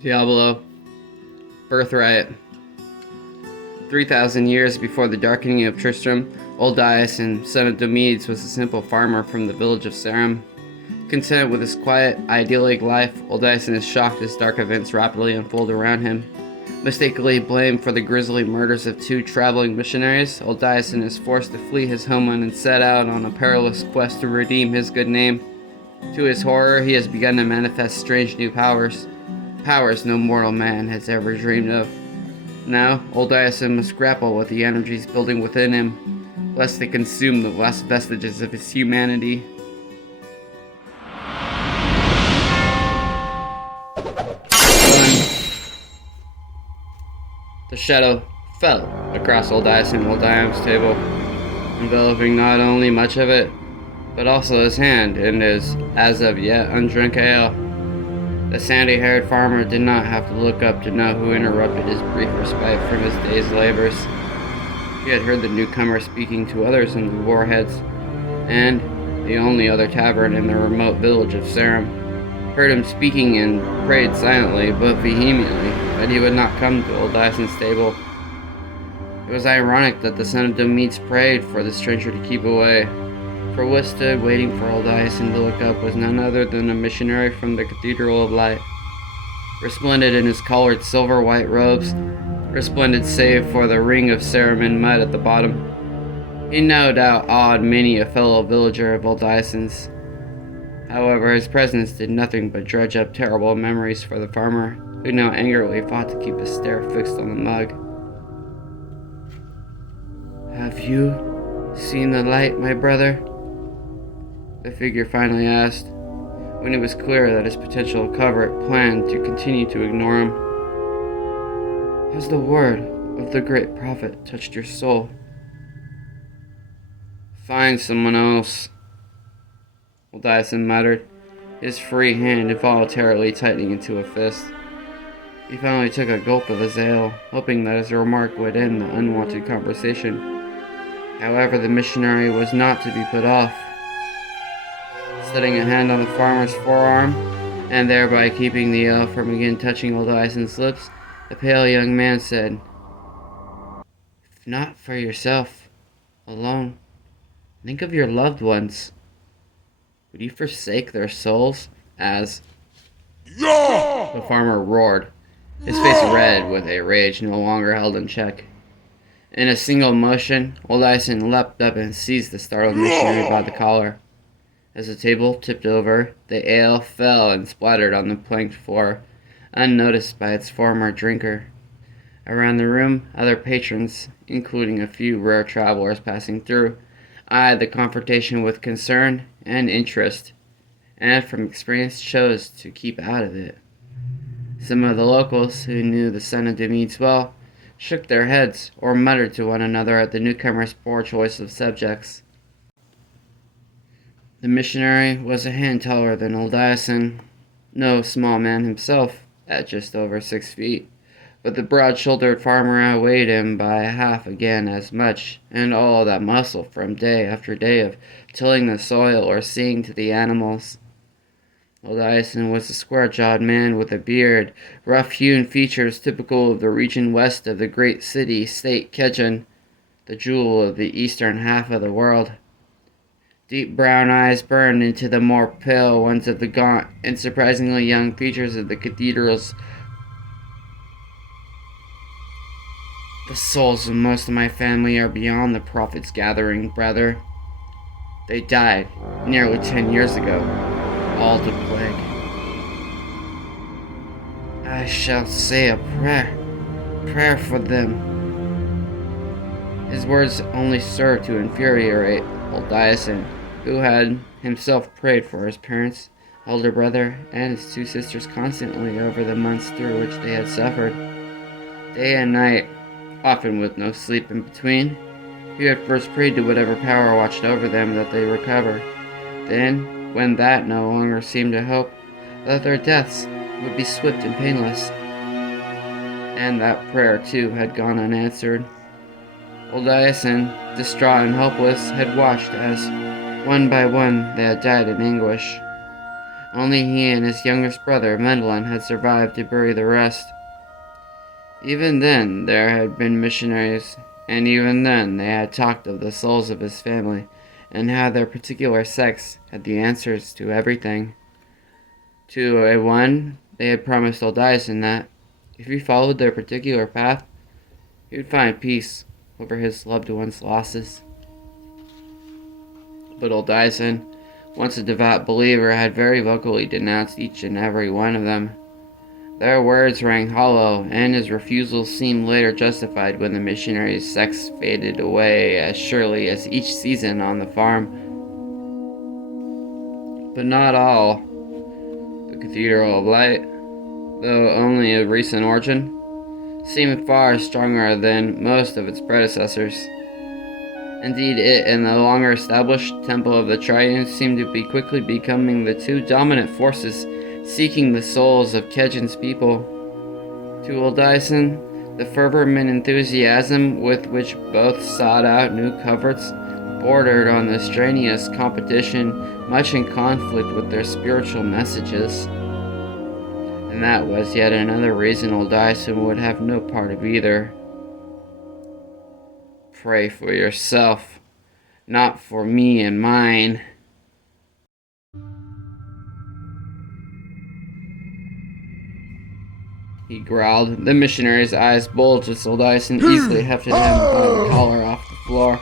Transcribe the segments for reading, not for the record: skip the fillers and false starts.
Diablo, Birthright. 3,000 years before the darkening of Tristram, old Diason, son of Domedes, was a simple farmer from the village of Sarum. Content with his quiet, idyllic life, old Diason is shocked as dark events rapidly unfold around him. Mistakenly blamed for the grisly murders of two traveling missionaries, old Diason is forced to flee his homeland and set out on a perilous quest to redeem his good name. To his horror, he has begun to manifest strange new powers no mortal man has ever dreamed of. Now, old Diason must grapple with the energies building within him, lest they consume the last vestiges of his humanity. The shadow fell across old Diason while Diam's table, enveloping not only much of it, but also his hand and his as of yet undrunk ale. The sandy-haired farmer did not have to look up to know who interrupted his brief respite from his day's labors. He had heard the newcomer speaking to others in the Warheads, and the only other tavern in the remote village of Sarum. Heard him speaking and prayed silently but vehemently that he would not come to old Dyson's stable. It was ironic that the son of Domedes prayed for the stranger to keep away, for what stood waiting for old Dyson to look up was none other than a missionary from the Cathedral of Light. Resplendent in his collared silver-white robes, resplendent save for the ring of Sarum mud at the bottom, he no doubt awed many a fellow villager of old Dyson's. However, his presence did nothing but dredge up terrible memories for the farmer, who now angrily fought to keep his stare fixed on the mug. "Have you seen the light, my brother?" the figure finally asked, when it was clear that his potential covert planned to continue to ignore him. "Has the word of the great prophet touched your soul?" "Find someone else," old Dyson muttered, his free hand involuntarily tightening into a fist. He finally took a gulp of his ale, hoping that his remark would end the unwanted conversation. However, the missionary was not to be put off. Setting a hand on the farmer's forearm, and thereby keeping the ale from again touching old Dyson's lips, the pale young man said, "If not for yourself alone, think of your loved ones. Would you forsake their souls as..." Yeah! The farmer roared, his face red with a rage no longer held in check. In a single motion, old Dyson leapt up and seized the startled missionary by the collar. As the table tipped over, the ale fell and splattered on the planked floor, unnoticed by its former drinker. Around the room, other patrons, including a few rare travelers passing through, eyed the confrontation with concern and interest, and from experience chose to keep out of it. Some of the locals, who knew the son of Domedes well, shook their heads or muttered to one another at the newcomer's poor choice of subjects. The missionary was a hand taller than old Dyson, no small man himself, at just over 6 feet, but the broad-shouldered farmer outweighed him by half again as much, and all that muscle from day after day of tilling the soil or seeing to the animals. Old Dyson was a square-jawed man with a beard, rough-hewn features typical of the region west of the great city-state Kedjon, the jewel of the eastern half of the world. Deep brown eyes burned into the more pale ones of the gaunt and surprisingly young features of the cathedrals. "The souls of most of my family are beyond the prophet's gathering, brother. They died nearly 10 years ago, all to plague. I shall say a prayer for them." His words only served to infuriate old Dyson, who had himself prayed for his parents, elder brother, and his two sisters constantly over the months through which they had suffered. Day and night, often with no sleep in between, he had first prayed to whatever power watched over them that they recover. Then, when that no longer seemed to hope, that their deaths would be swift and painless. And that prayer, too, had gone unanswered. Old Dyson, distraught and helpless, had watched as, one by one, they had died in anguish. Only he and his youngest brother, Mendelin, had survived to bury the rest. Even then, there had been missionaries, and even then they had talked of the souls of his family, and how their particular sects had the answers to everything. To a one, they had promised old Dyson that, if he followed their particular path, he would find peace over his loved one's losses. But old Dyson, once a devout believer, had very vocally denounced each and every one of them. Their words rang hollow, and his refusals seemed later justified when the missionaries' sects faded away as surely as each season on the farm. But not all. The Cathedral of Light, though only of recent origin, seemed far stronger than most of its predecessors. Indeed, it and the longer established Temple of the Triune seemed to be quickly becoming the two dominant forces seeking the souls of Kejin's people. To old Dyson, the fervor and enthusiasm with which both sought out new coverts bordered on the strenuous competition, much in conflict with their spiritual messages. And that was yet another reason old Dyson would have no part of either. Pray for yourself, not for me and mine. He growled. The missionary's eyes bulged as old Dyson easily hefted him by the collar off the floor.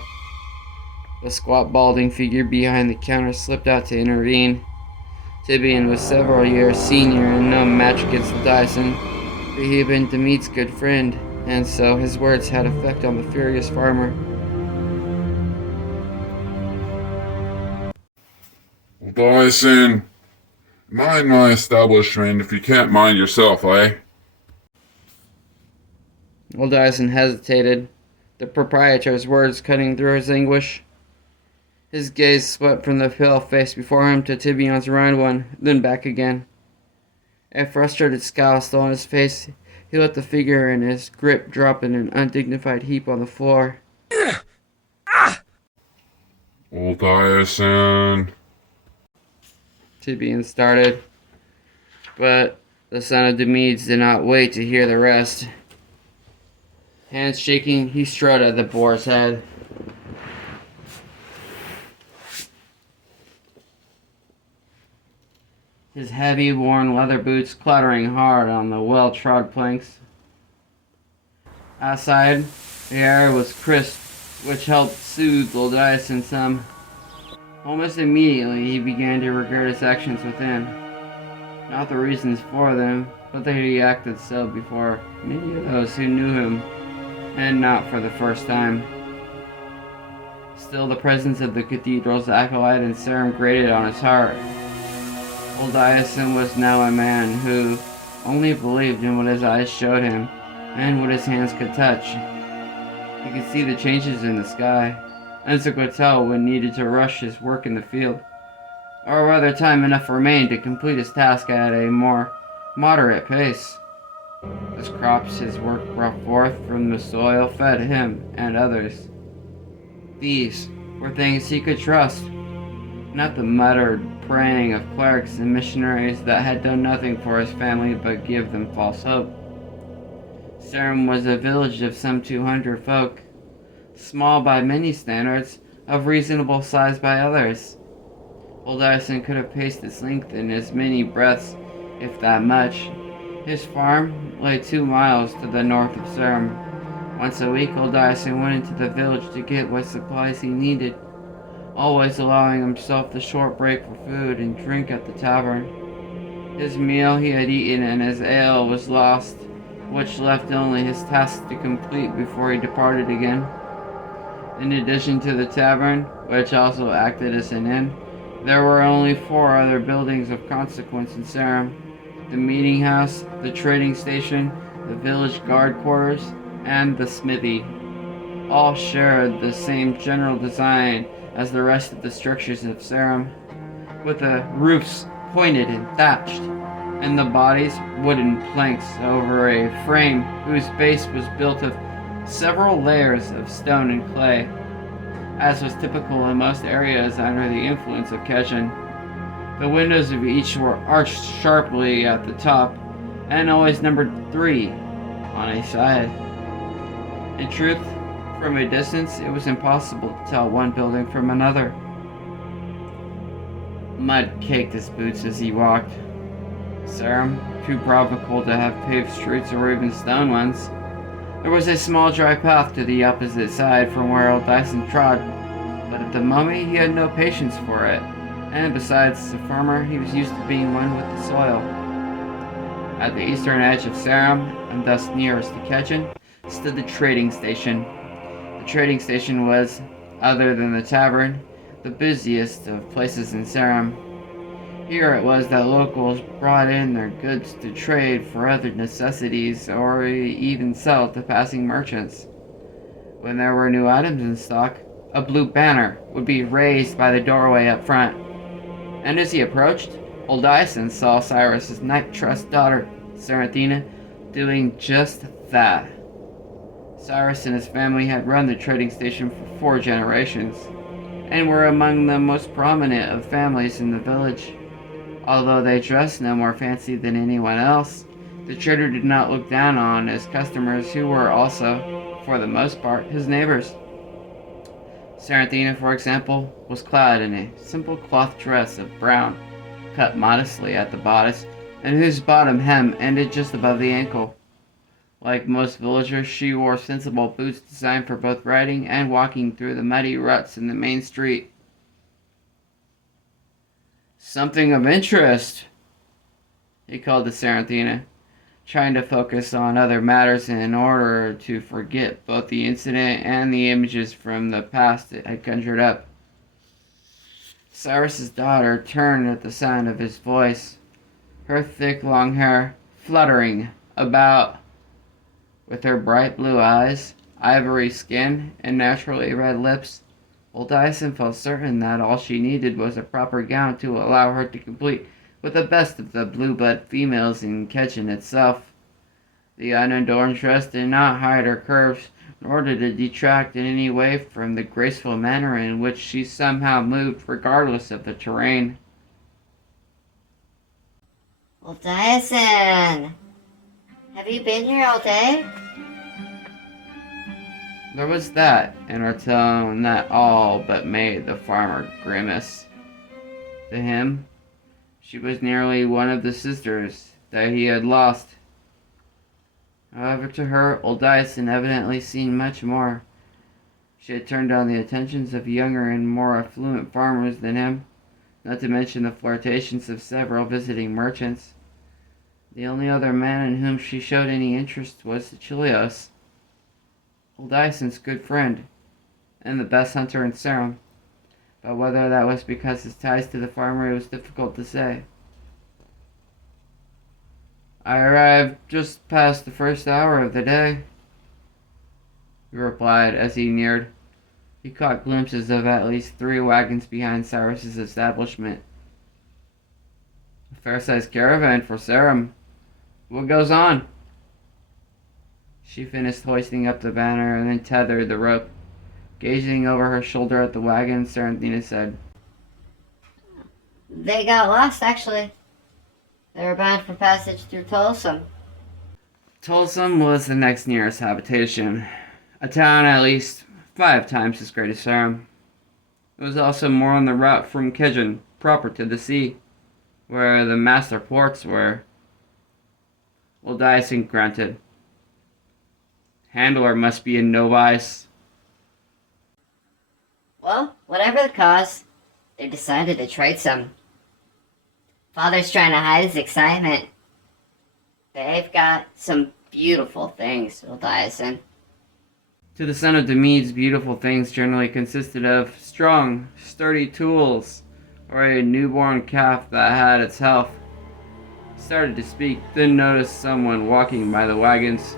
The squat, balding figure behind the counter slipped out to intervene. Tibian was several years senior and no match against Dyson, but he had been Demet's good friend, and so his words had effect on the furious farmer. Dyson, mind my establishment if you can't mind yourself, eh? Old Dyson hesitated, the proprietor's words cutting through his anguish. His gaze swept from the pale face before him to Tibion's round one, then back again. A frustrated scowl still on his face, he let the figure in his grip drop in an undignified heap on the floor. Old Dyson. Tibian started, but the son of Demedes did not wait to hear the rest. Hands shaking, he strode at the boar's head. His heavy, worn leather boots clattering hard on the well-trod planks. Outside, the air was crisp, which helped soothe old Dyson some. Almost immediately, he began to regret his actions within. Not the reasons for them, but that he acted so before many of those who knew him, and not for the first time. Still, the presence of the cathedral's acolyte and serum grated on his heart. Old Dyson was now a man who only believed in what his eyes showed him, and what his hands could touch. He could see the changes in the sky, and so could tell when needed to rush his work in the field, or whether time enough remained to complete his task at a more moderate pace. The crops his work brought forth from the soil fed him and others. These were things he could trust, not the muttered praying of clerics and missionaries that had done nothing for his family but give them false hope. Serum was a village of some 200 folk, small by many standards, of reasonable size by others. Old Dyson could have paced its length in as many breaths, if that much. His farm lay 2 miles to the north of Serum. Once a week, old Dyson went into the village to get what supplies he needed, always allowing himself the short break for food and drink at the tavern. His meal he had eaten and his ale was lost, which left only his task to complete before he departed again. In addition to the tavern, which also acted as an inn, there were only 4 other buildings of consequence in Serum: the meeting house, the trading station, the village guard quarters, and the smithy. All shared the same general design as the rest of the structures of Serum, with the roofs pointed and thatched, and the bodies wooden planks over a frame whose base was built of several layers of stone and clay, as was typical in most areas under the influence of Kejin. The windows of each were arched sharply at the top, and always numbered 3 on each side. In truth, from a distance, it was impossible to tell one building from another. Mud caked his boots as he walked. Sarum, too bravocal to have paved streets or even stone ones. There was a small dry path to the opposite side from where old Dyson trod, but at the moment he had no patience for it, and besides, as a farmer, he was used to being one with the soil. At the eastern edge of Sarum, and thus nearest to Ketchin, stood the trading station. The trading station was, other than the tavern, the busiest of places in Sarum. Here it was that locals brought in their goods to trade for other necessities or even sell to passing merchants. When there were new items in stock, a blue banner would be raised by the doorway up front. And as he approached, old Dyson saw Cyrus's night trust daughter, Serathina, doing just that. Cyrus and his family had run the trading station for 4 generations, and were among the most prominent of families in the village. Although they dressed no more fancy than anyone else, the trader did not look down on his customers, who were also, for the most part, his neighbors. Serathina, for example, was clad in a simple cloth dress of brown, cut modestly at the bodice, and whose bottom hem ended just above the ankle. Like most villagers, she wore sensible boots designed for both riding and walking through the muddy ruts in the main street. "Something of interest," he called to Serathina, trying to focus on other matters in order to forget both the incident and the images from the past it had conjured up. Cyrus's daughter turned at the sound of his voice, her thick long hair fluttering about. With her bright blue eyes, ivory skin, and naturally red lips, old Dyson felt certain that all she needed was a proper gown to allow her to compete with the best of the blue-blood females in Ketchin itself. The unadorned dress did not hide her curves, nor did it detract in any way from the graceful manner in which she somehow moved regardless of the terrain. Well, Dyson, have you been here all day? There was that in her tone that all but made the farmer grimace. To him, she was nearly one of the sisters that he had lost. However, to her, old Dyson evidently seen much more. She had turned on the attentions of younger and more affluent farmers than him, not to mention the flirtations of several visiting merchants. The only other man in whom she showed any interest was Chilios, old Dyson's good friend, and the best hunter in Sarum, but whether that was because his ties to the farmer it was difficult to say. "I arrived just past the first hour of the day," he replied as he neared. He caught glimpses of at least 3 wagons behind Cyrus's establishment. "A fair-sized caravan for Sarum. What goes on?" She finished hoisting up the banner and then tethered the rope. Gazing over her shoulder at the wagon, Serathina said, They got lost, actually. They were bound for passage through Tolsom. Tolsom was the next nearest habitation, a town at least 5 times as great as Sarum. It was also more on the route from Ketchin proper to the sea, where the master ports were. Old Dyson grunted. "Handler must be in novice." Well, whatever the cause, they decided to trade some. Father's trying to hide his excitement. They've got some beautiful things, old Dyson. To the son of Demid's, beautiful things generally consisted of strong, sturdy tools, or a newborn calf that had its health. He started to speak, then noticed someone walking by the wagons.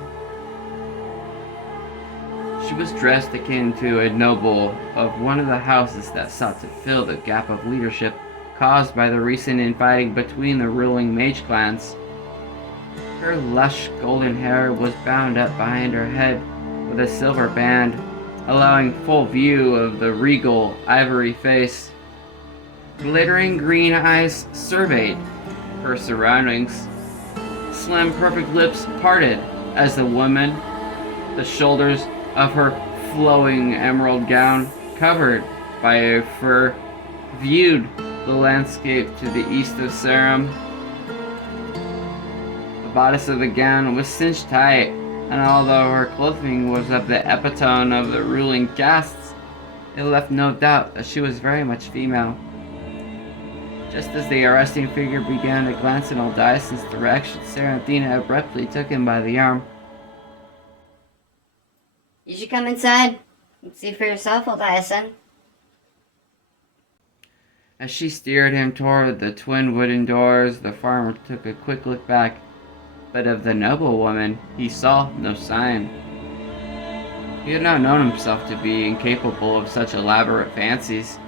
She was dressed akin to a noble of one of the houses that sought to fill the gap of leadership caused by the recent infighting between the ruling mage clans. Her lush golden hair was bound up behind her head with a silver band, allowing full view of the regal ivory face. glittering green eyes surveyed her surroundings. Slim, perfect lips parted as the woman, the shoulders of her flowing emerald gown, covered by a fur, viewed the landscape to the east of Sarum. The bodice of the gown was cinched tight, and although her clothing was of the epitome of the ruling castes, it left no doubt that she was very much female. Just as the arresting figure began to glance in Old-Dyson's direction, Saranthina abruptly took him by the arm. You should come inside and see for yourself, Old-Dyson. As she steered him toward the twin wooden doors, the farmer took a quick look back, but of the noblewoman he saw no sign. He had not known himself to be incapable of such elaborate fancies.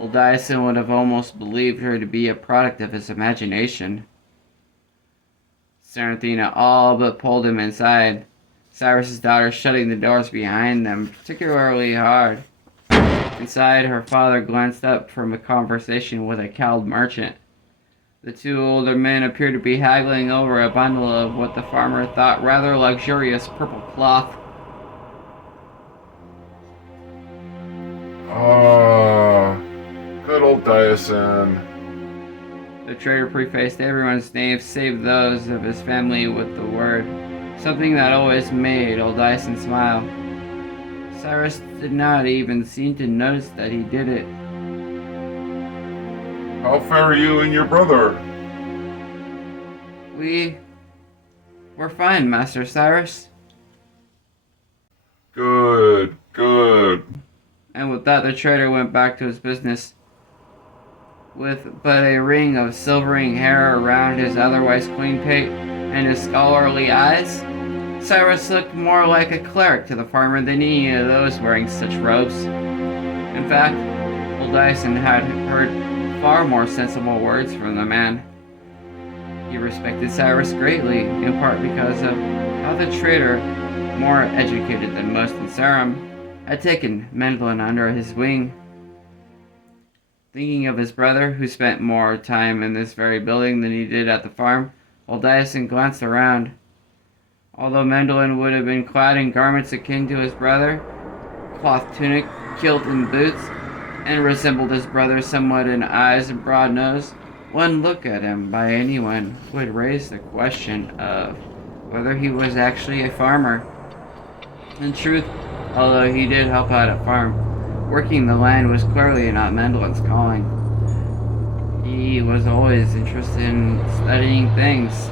Old-Dyson would have almost believed her to be a product of his imagination. Saranthina all but pulled him inside, Cyrus's daughter shutting the doors behind them particularly hard. Inside, her father glanced up from a conversation with a cowled merchant. The two older men appeared to be haggling over a bundle of what the farmer thought rather luxurious purple cloth. Good old Dyson. The trader prefaced everyone's names save those of his family with the word, something that always made old Dyson smile. Cyrus did not even seem to notice that he did it. How fare you and your brother? We're fine, Master Cyrus. Good. And with that, the trader went back to his business. With but a ring of silvering hair around his otherwise clean pate and his scholarly eyes, Cyrus looked more like a cleric to the farmer than any of those wearing such robes. In fact, old Dyson had heard far more sensible words from the man. He respected Cyrus greatly, in part because of how the trader, more educated than most in Sarum, had taken Mendelin under his wing. Thinking of his brother, who spent more time in this very building than he did at the farm, old Dyson glanced around. Although Mendelin would have been clad in garments akin to his brother, cloth tunic, kilt, and boots, and resembled his brother somewhat in eyes and broad nose, one look at him by anyone would raise the question of whether he was actually a farmer. In truth, although he did help out at farm, working the land was clearly not Mendelin's calling. He was always interested in studying things,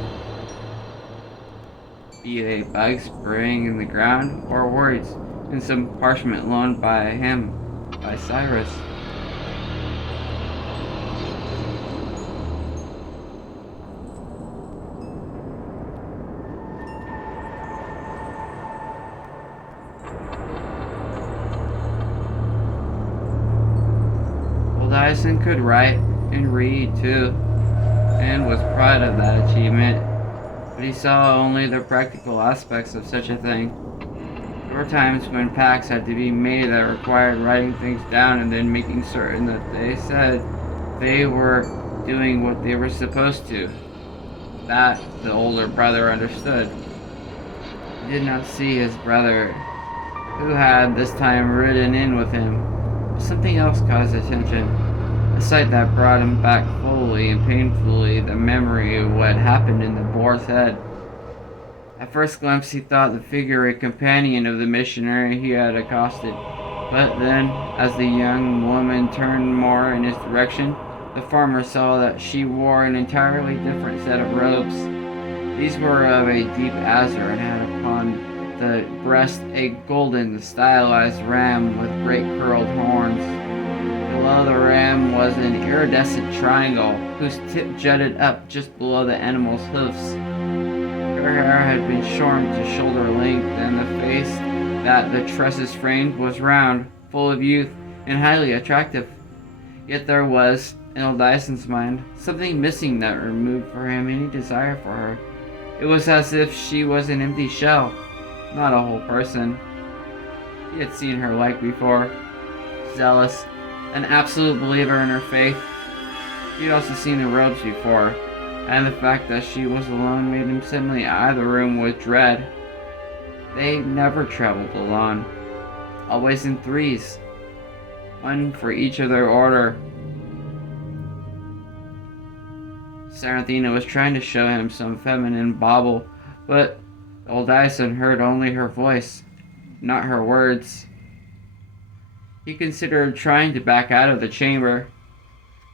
be they bugs burrowing in the ground or words in some parchment loaned by Cyrus. Old Dyson could write and read too, and was proud of that achievement. But he saw only the practical aspects of such a thing. There were times when pacts had to be made that required writing things down and then making certain that they said they were doing what they were supposed to. That the older brother understood. He did not see his brother, who had this time ridden in with him. Something else caused attention. A sight that brought him back fully and painfully the memory of what happened in the boar's head. At first glimpse he thought the figure a companion of the missionary he had accosted, but then, as the young woman turned more in his direction, the farmer saw that she wore an entirely different set of robes. These were of a deep azure and had upon the breast a golden, stylized ram with great curled horns. Below the ram was an iridescent triangle, whose tip jutted up just below the animal's hoofs. Her hair had been shorn to shoulder length, and the face that the tresses framed was round, full of youth, and highly attractive. Yet there was, in old Dyson's mind, something missing that removed for him any desire for her. It was as if she was an empty shell, not a whole person. He had seen her like before, zealous, an absolute believer in her faith. He'd also seen the robes before, and the fact that she was alone made him suddenly eye the room with dread. They never traveled alone, always in threes, one for each of their order. Seraphina was trying to show him some feminine bauble, but old Dyson heard only her voice, not her words. He considered trying to back out of the chamber.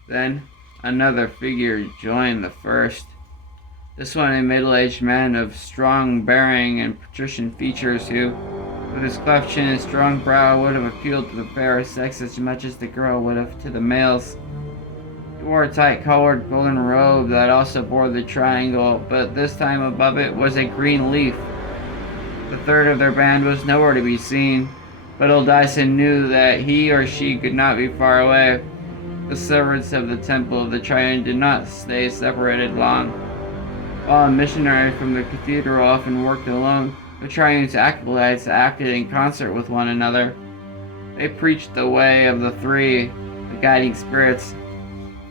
Then another figure joined the first. This one a middle-aged man of strong bearing and patrician features who, with his cleft chin and strong brow, would have appealed to the fairer sex as much as the girl would have to the males. He wore a tight-collared golden robe that also bore the triangle, but this time above it was a green leaf. The third of their band was nowhere to be seen, but old Dyson knew that he or she could not be far away. The servants of the Temple of the Triune did not stay separated long. While a missionary from the cathedral often worked alone, the Triune's acolytes acted in concert with one another. They preached the way of the three, the guiding spirits,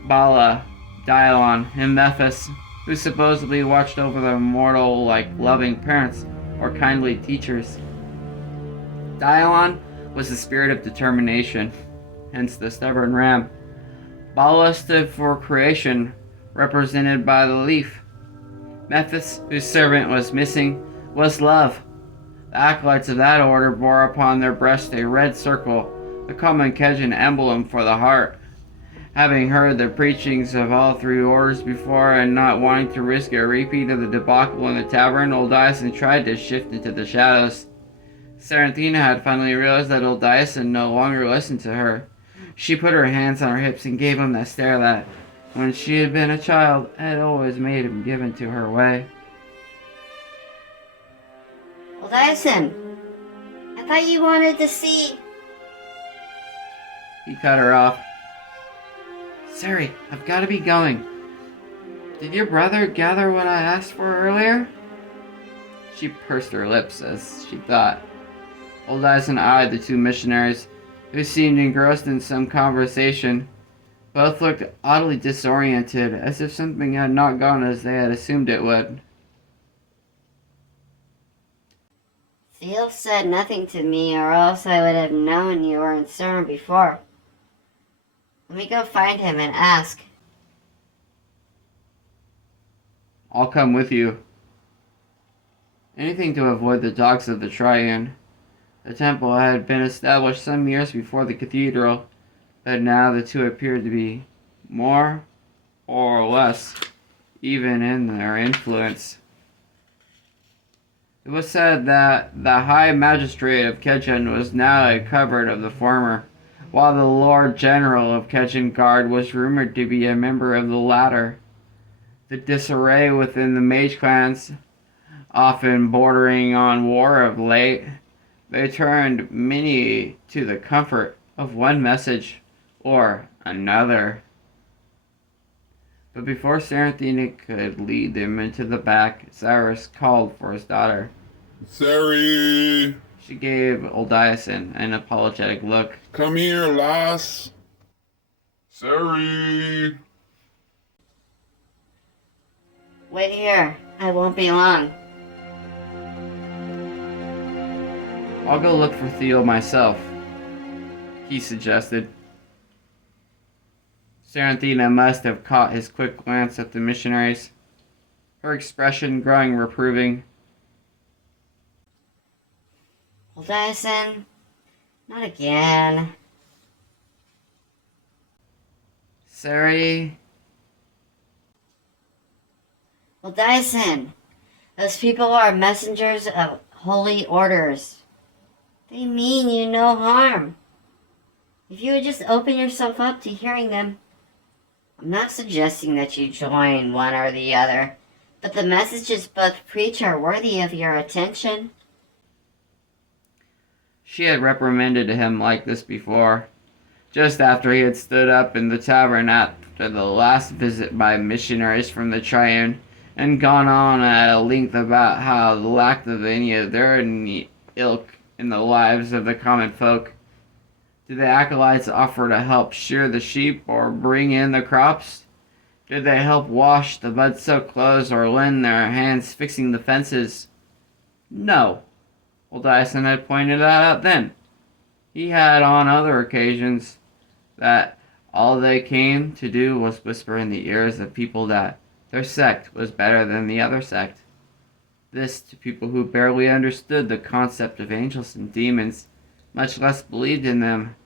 Bala, Dialon, and Mephis, who supposedly watched over the mortal like loving parents or kindly teachers. Dialon was the spirit of determination, hence the stubborn ram. Bala stood for creation, represented by the leaf. Mephis, whose servant was missing, was love. The acolytes of that order bore upon their breasts a red circle, the common Kejin emblem for the heart. Having heard the preachings of all three orders before and not wanting to risk a repeat of the debacle in the tavern, old Dyson tried to shift into the shadows. Seraphina had finally realized that old Dyson no longer listened to her. She put her hands on her hips and gave him that stare that, when she had been a child, had always made him give into her way. Well, Dyson, I thought you wanted to see... He cut her off. Sari, I've got to be going. Did your brother gather what I asked for earlier? She pursed her lips as she thought. Old Dyson eyed the two missionaries, who seemed engrossed in some conversation. Both looked oddly disoriented, as if something had not gone as they had assumed it would. Theo said nothing to me, or else I would have known you were in Cern before. Let me go find him and ask. I'll come with you. Anything to avoid the dogs of the Triune. The temple had been established some years before the cathedral, but now the two appeared to be more or less even in their influence. It was said that the High Magistrate of Ketchen was now a covert of the former, while the Lord General of Ketchen Guard was rumored to be a member of the latter. The disarray within the mage clans, often bordering on war of late, they turned many to the comfort of one message or another. But before Seraphina could lead them into the back, Cyrus called for his daughter. Sari! She gave old Dyson an apologetic look. Come here, lass. Sari! Wait here. I won't be long. I'll go look for Theo myself, he suggested. Seraphina must have caught his quick glance at the missionaries, her expression growing reproving. Well, Dyson, not again. Sari. Well, Dyson, those people are messengers of holy orders. They mean you no harm. If you would just open yourself up to hearing them. I'm not suggesting that you join one or the other, but the messages both preach are worthy of your attention. She had reprimanded him like this before, just after he had stood up in the tavern after the last visit by missionaries from the Triune, and gone on at a length about how the lack of any of their ilk in the lives of the common folk Did the acolytes offer to help shear the sheep or bring in the crops? Did they help wash the mud-soaked clothes or lend their hands fixing the fences? No. Old Dyson had pointed that out then. He had on other occasions that all they came to do was whisper in the ears of people that their sect was better than the other sect. This to people who barely understood the concept of angels and demons, much less believed in them.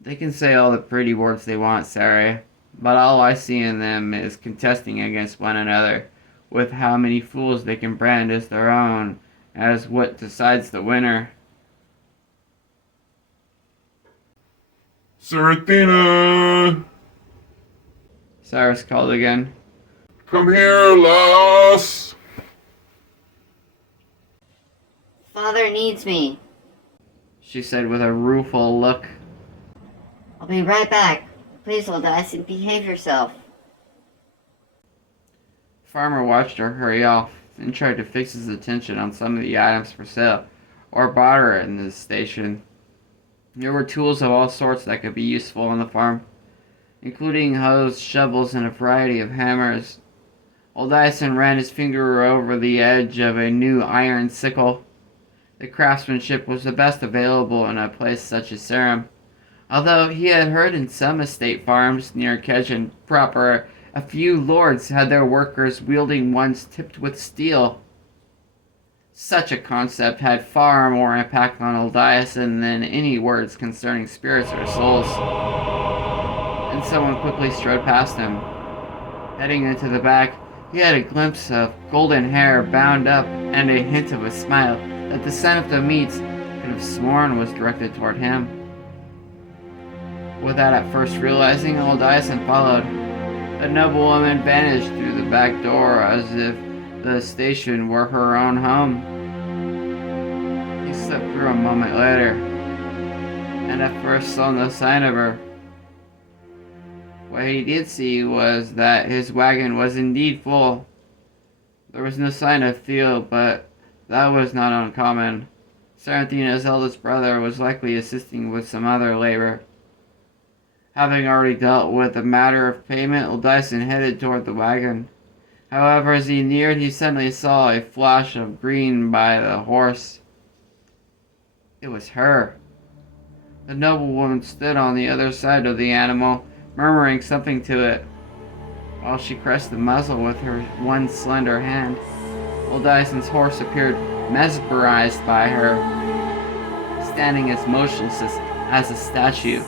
They can say all the pretty words they want, Sarah, but all I see in them is contesting against one another, with how many fools they can brand as their own, as what decides the winner. Serathina! Cyrus called again. Come here, lass! Father needs me. She said with a rueful look. I'll be right back. Please, old Dyson, behave yourself. Farmer watched her hurry off and tried to fix his attention on some of the items for sale or barter in the station. There were tools of all sorts that could be useful on the farm, including hoes, shovels, and a variety of hammers. Old Dyson ran his finger over the edge of a new iron sickle. The craftsmanship was the best available in a place such as Sarum, although he had heard in some estate farms near Kedgen proper a few lords had their workers wielding ones tipped with steel. Such a concept had far more impact on old Dyson than any words concerning spirits or souls. And someone quickly strode past him. Heading into the back, he had a glimpse of golden hair bound up and a hint of a smile that the scent of the meat could have sworn was directed toward him. Without at first realizing, old Dyson followed. The noblewoman vanished through the back door as if the station were her own home. He slipped through a moment later, and at first saw no sign of her. What he did see was that his wagon was indeed full. There was no sign of fuel, but that was not uncommon. Serathina's eldest brother was likely assisting with some other labor. Having already dealt with the matter of payment, old Dyson headed toward the wagon. However, as he neared, he suddenly saw a flash of green by the horse. It was her. The noblewoman stood on the other side of the animal, murmuring something to it, while she caressed the muzzle with her one slender hand. Old Dyson's horse appeared mesmerized by her, standing as motionless as a statue.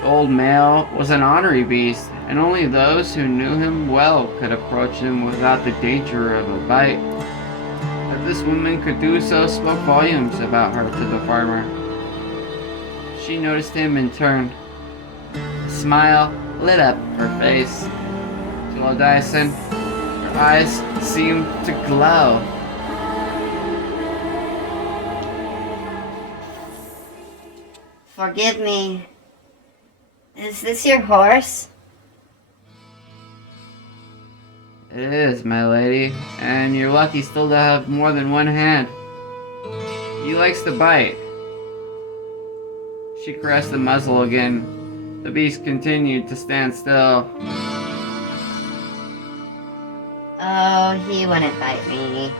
The old male was an ornery beast, and only those who knew him well could approach him without the danger of a bite. That this woman could do so spoke volumes about her to the farmer. She noticed him in turn. A smile lit up her face. To old Dyson, her eyes seemed to glow. Forgive me. Is this your horse? It is, my lady, and you're lucky still to have more than one hand. He likes to bite. She caressed the muzzle again. The beast continued to stand still. Oh, he wouldn't bite me.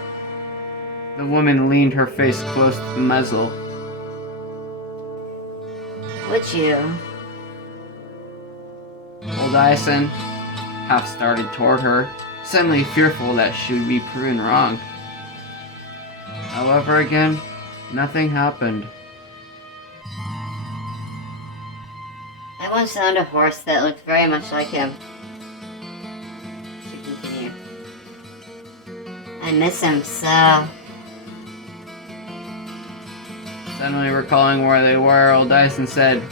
The woman leaned her face close to the muzzle. Would you? Old Dyson half started toward her, suddenly fearful that she would be proven wrong. However, again, nothing happened. I once owned a horse that looked very much like him. To continue. I miss him so. Suddenly recalling where they were, old Dyson said,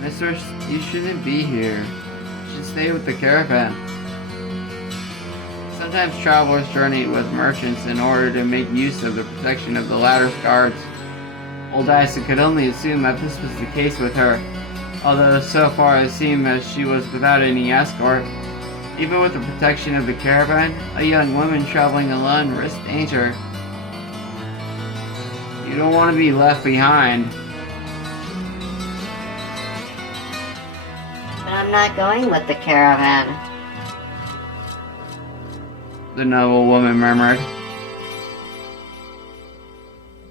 Mistress, you shouldn't be here. You should stay with the caravan. Sometimes travelers journey with merchants in order to make use of the protection of the latter's guards. Old Dyson could only assume that this was the case with her, although so far it seemed that she was without any escort. Even with the protection of the caravan, a young woman traveling alone risked danger. You don't want to be left behind. But I'm not going with the caravan. The noble woman murmured.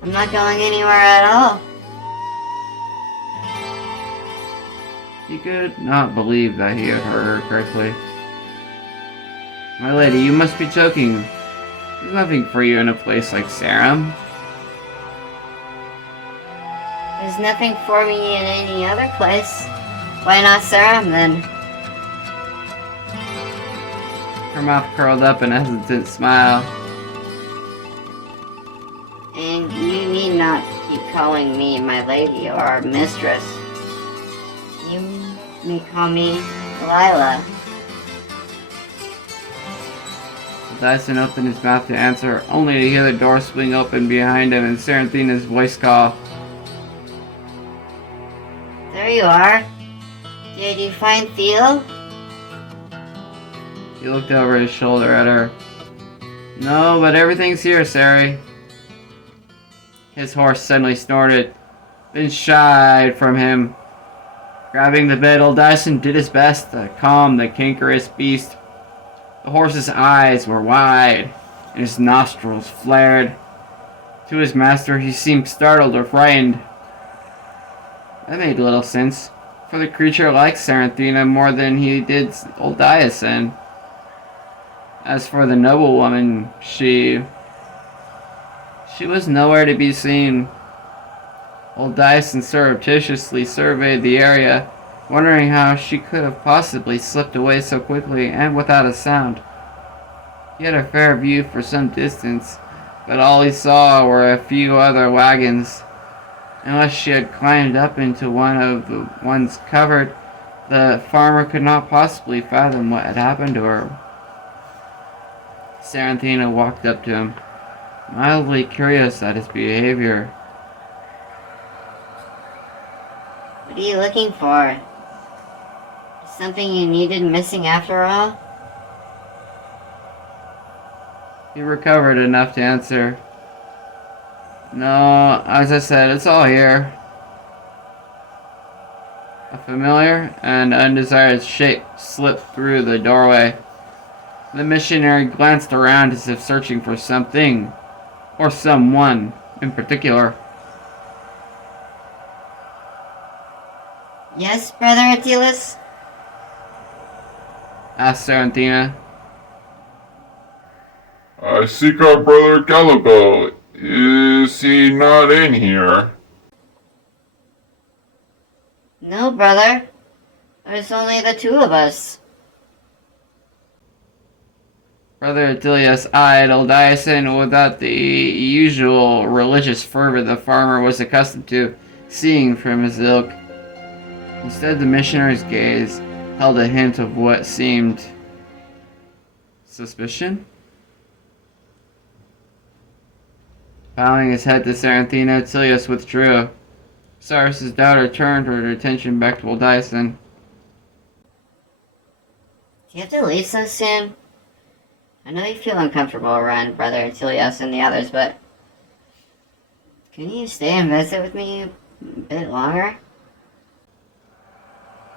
I'm not going anywhere at all. He could not believe that he had heard her correctly. My lady, you must be joking. There's nothing for you in a place like Sarum. There's nothing for me in any other place. Why not Sarum then? Her mouth curled up in a hesitant smile. And you need not keep calling me my lady or mistress. You may call me Delilah. Dyson opened his mouth to answer, only to hear the door swing open behind him and Serenthina's voice call. There you are. Did you find Theo? He looked over his shoulder at her. No, but everything's here, Sari. His horse suddenly snorted, then shied from him. Grabbing the bit, old Dyson did his best to calm the cankerous beast. The horse's eyes were wide, and his nostrils flared. To his master, he seemed startled or frightened. That made little sense, for the creature liked Serenthina more than he did old Dyson. As for the noblewoman, she was nowhere to be seen. Old Dyson surreptitiously surveyed the area, wondering how she could have possibly slipped away so quickly and without a sound. He had a fair view for some distance, but all he saw were a few other wagons. Unless she had climbed up into one of the ones covered, the farmer could not possibly fathom what had happened to her. Serenthina walked up to him, mildly curious at his behavior. What are you looking for? Is something you needed missing after all? He recovered enough to answer. No, as I said, it's all here. A familiar and undesired shape slipped through the doorway. The missionary glanced around as if searching for something, or someone in particular. Yes, Brother Attilas? Asked Serenthina. I seek our brother Gallibo. Is he not in here? No, brother. There's only the two of us. Brother Atilius eyed old Dyson without the usual religious fervor the farmer was accustomed to seeing from his ilk. Instead, the missionary's gaze held a hint of what seemed suspicion. Bowing his head to Serenthina, Atilius withdrew. Cyrus's daughter turned her attention back to old Dyson. Do you have to leave so soon? I know you feel uncomfortable around Brother Atilius and the others, but can you stay and visit with me a bit longer?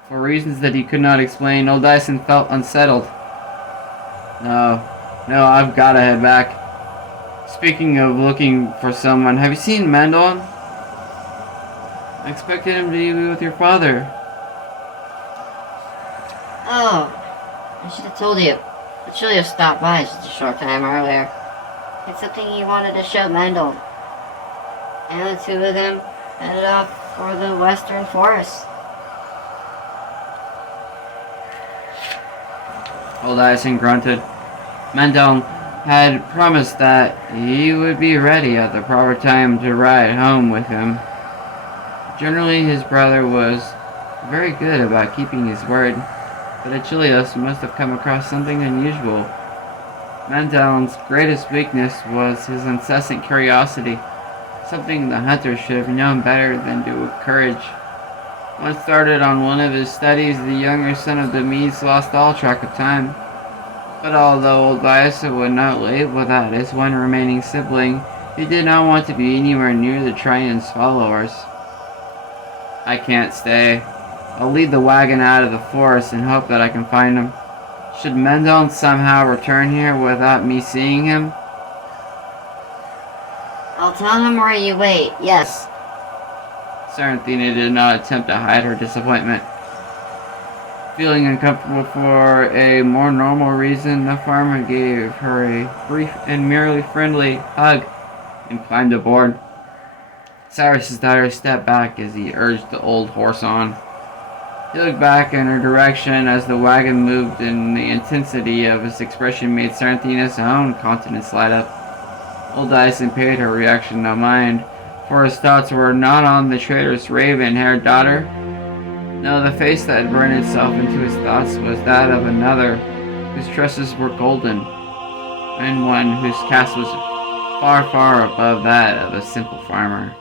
For reasons that he could not explain, old Dyson felt unsettled. No, I've gotta head back. Speaking of looking for someone, have you seen Mandon? I expected him to be with your father. Oh, I should have told you. Atilius stopped by just a short time earlier. It's something he wanted to show Mendel. And the two of them headed off for the western forest. Old Dyson grunted. Mendel had promised that he would be ready at the proper time to ride home with him. Generally, his brother was very good about keeping his word, but Achilles must have come across something unusual. Mandel's greatest weakness was his incessant curiosity, something the hunter should have known better than to encourage. Once started on one of his studies, the younger son of the Medes lost all track of time. But although old Biasa would not leave without his one remaining sibling, He did not want to be anywhere near the Triton's followers. I can't stay. I'll lead the wagon out of the forest and hope that I can find him. Should Mendel somehow return here without me seeing him? I'll tell him where you wait, yes. Saranthina did not attempt to hide her disappointment. Feeling uncomfortable for a more normal reason, the farmer gave her a brief and merely friendly hug and climbed aboard. Cyrus's daughter stepped back as he urged the old horse on. He looked back in her direction as the wagon moved, and the intensity of his expression made Saranthina's own countenance light up. Old Dyson paid her reaction no mind, for his thoughts were not on the traitorous raven-haired daughter. No, the face that burned itself into his thoughts was that of another, whose tresses were golden, and one whose caste was far, far above that of a simple farmer.